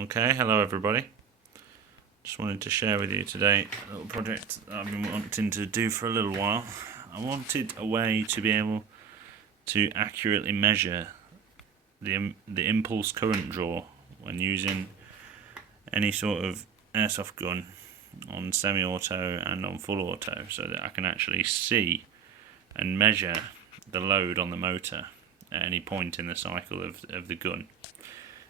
Okay, hello everybody. Just wanted to share with you today a little project that I've been wanting to do for a little while. I wanted a way to be able to accurately measure the impulse current draw when using any sort of airsoft gun on semi-auto and on full auto, so that I can actually see and measure the load on the motor at any point in the cycle of the gun,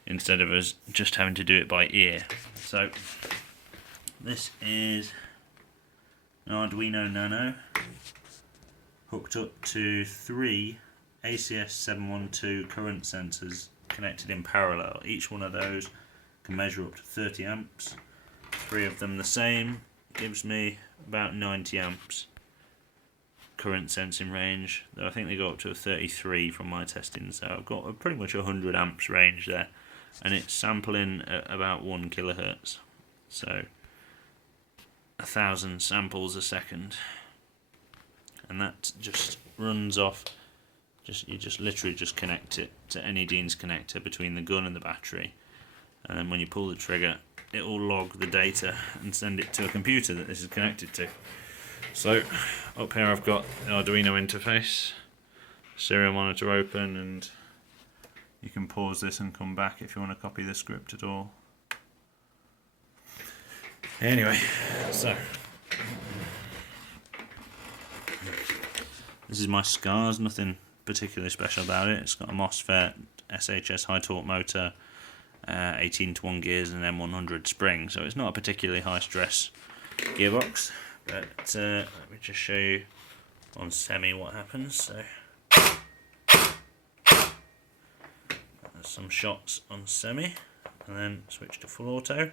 instead of us just having to do it by ear. So this is an Arduino Nano hooked up to 3 ACS 712 current sensors connected in parallel. Each one of those can measure up to 30 amps. 3 of them the same gives me about 90 amps current sensing range, though I think they go up to a 33 from my testing, so I've got pretty much 100 amps range there, and it's sampling at about 1 kilohertz, so 1,000 samples a second, and that just runs off. You literally connect it to any Dean's connector between the gun and the battery, and then when you pull the trigger, it will log the data and send it to a computer that this is connected to. So up here I've got the Arduino interface, serial monitor open, and you can pause this and come back if you want to copy the script at all. Anyway, so this is my SCARS, nothing particularly special about it. It's got a MOSFET, SHS high torque motor, 18:1 gears and M100 spring, so it's not a particularly high stress gearbox, but let me just show you on semi what happens. So there's some shots on semi, and then switch to full auto.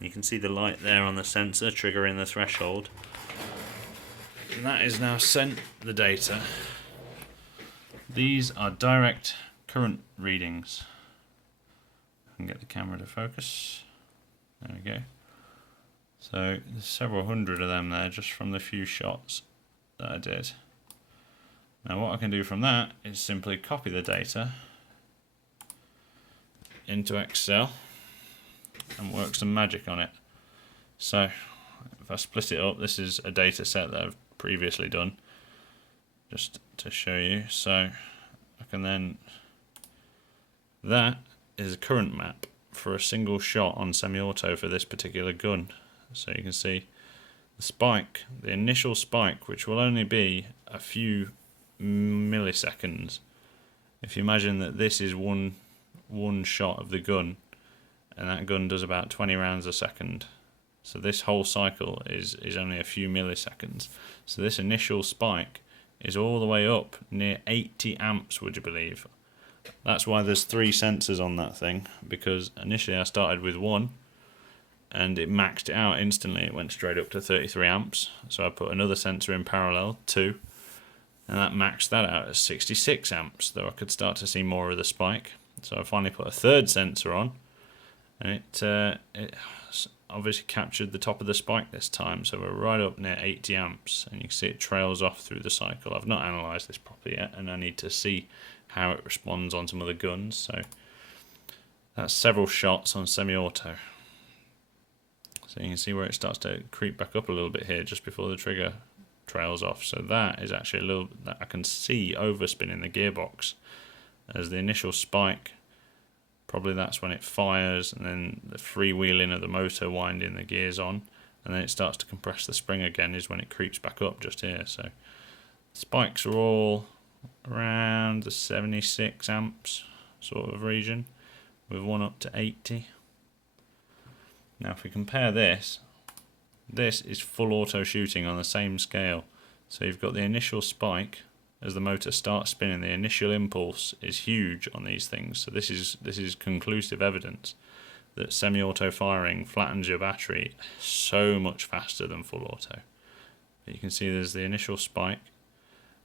You can see the light there on the sensor triggering the threshold, and that is now sent the data. These are direct current readings. I can get the camera to focus. There we go. So there's several hundred of them there just from the few shots that I did. Now what I can do from that is simply copy the data into Excel and work some magic on it. So if I split it up, this is a data set that I've previously done just to show you. So I can then, that is a current map for a single shot on semi-auto for this particular gun. So you can see the spike, the initial spike, which will only be a few milliseconds. If you imagine that this is one shot of the gun, and that gun does about 20 rounds a second, so this whole cycle is only a few milliseconds. So this initial spike is all the way up near 80 amps, would you believe? That's why there's 3 sensors on that thing, because initially I started with 1 and it maxed it out instantly. It went straight up to 33 amps, so I put another sensor in parallel, 2, and that maxed that out at 66 amps, though I could start to see more of the spike. So I finally put a 3rd sensor on, and it obviously captured the top of the spike this time, so we're right up near 80 amps, and you can see it trails off through the cycle. I've not analysed this properly yet, and I need to see how it responds on some other guns. So that's several shots on semi-auto. So you can see where it starts to creep back up a little bit here just before the trigger trails off. So that is actually a little, that I can see overspinning the gearbox as the initial spike. Probably that's when it fires, and then the freewheeling of the motor winding the gears on, and then it starts to compress the spring again is when it creeps back up just here. So spikes are all around the 76 amps sort of region, with one up to 80. Now if we compare this is full auto shooting on the same scale. So you've got the initial spike as the motor starts spinning. The initial impulse is huge on these things, so this is conclusive evidence that semi-auto firing flattens your battery so much faster than full auto. But you can see there's the initial spike,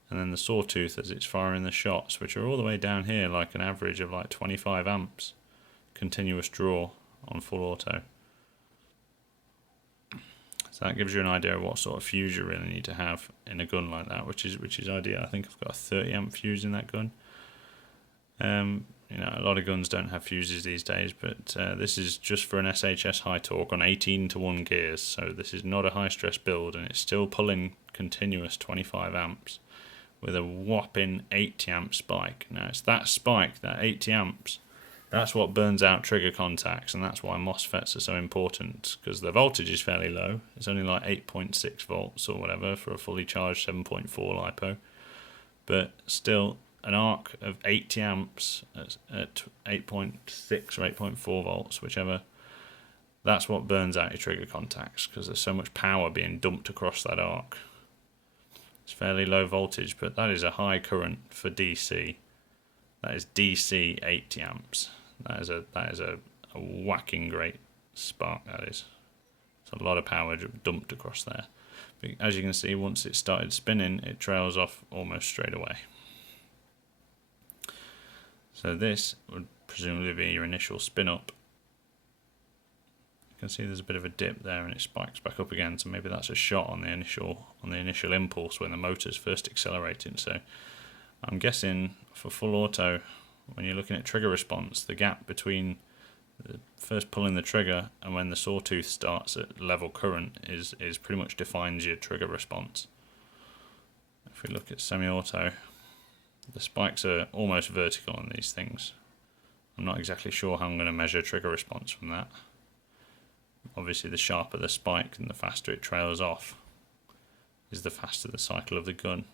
and then the sawtooth as it's firing the shots, which are all the way down here, like an average of like 25 amps continuous draw on full auto. So that gives you an idea of what sort of fuse you really need to have in a gun like that, which is ideal. I think I've got a 30 amp fuse in that gun. You know, a lot of guns don't have fuses these days, but this is just for an SHS high torque on 18:1 gears, so this is not a high stress build, and it's still pulling continuous 25 amps with a whopping 80 amp spike. Now it's that spike, that 80 amps, that's what burns out trigger contacts, and that's why MOSFETs are so important, because the voltage is fairly low. It's only like 8.6 volts or whatever for a fully charged 7.4 LiPo, but still an arc of 80 amps at 8.6 or 8.4 volts, whichever, that's what burns out your trigger contacts, because there's so much power being dumped across that arc. It's fairly low voltage, but that is a high current for DC. That is DC 80 amps. That is a whacking great spark, that is. It's a lot of power dumped across there. But as you can see, once it started spinning, it trails off almost straight away. So this would presumably be your initial spin up. You can see there's a bit of a dip there and it spikes back up again, so maybe that's a shot on the initial impulse when the motor's first accelerating. So I'm guessing for full auto, when you're looking at trigger response, the gap between first pulling the trigger and when the sawtooth starts at level current is pretty much defines your trigger response. If we look at semi-auto, the spikes are almost vertical on these things. I'm not exactly sure how I'm going to measure trigger response from that. Obviously the sharper the spike and the faster it trails off is the faster the cycle of the gun.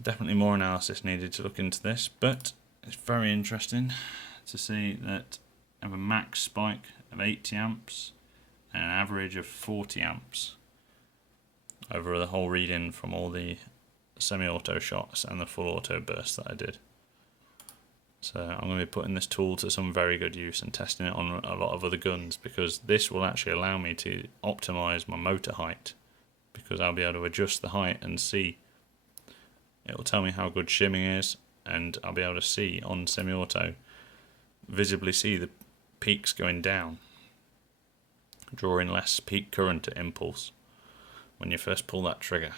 Definitely more analysis needed to look into this, but it's very interesting to see that I have a max spike of 80 amps and an average of 40 amps over the whole reading from all the semi-auto shots and the full auto burst that I did. So I'm going to be putting this tool to some very good use and testing it on a lot of other guns, because this will actually allow me to optimize my motor height, because I'll be able to adjust the height and see. It will tell me how good shimming is, and I'll be able to see on semi-auto, visibly see the peaks going down, drawing less peak current at impulse when you first pull that trigger,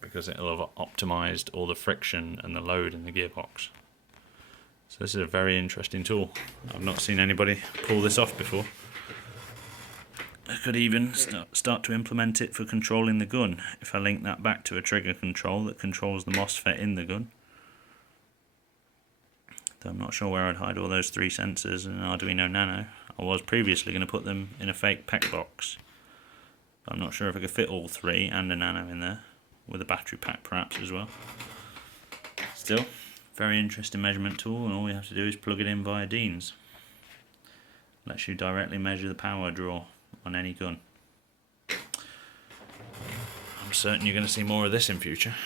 because it'll have optimized all the friction and the load in the gearbox. So this is a very interesting tool. I've not seen anybody pull this off before. I could even start to implement it for controlling the gun, if I link that back to a trigger control that controls the MOSFET in the gun. Though I'm not sure where I'd hide all those 3 sensors in an Arduino Nano. I was previously going to put them in a fake PEC box, but I'm not sure if I could fit all 3 and a Nano in there, with a battery pack perhaps as well. Still, very interesting measurement tool, and all you have to do is plug it in via Deans. Lets you directly measure the power draw on any gun. I'm certain you're going to see more of this in future.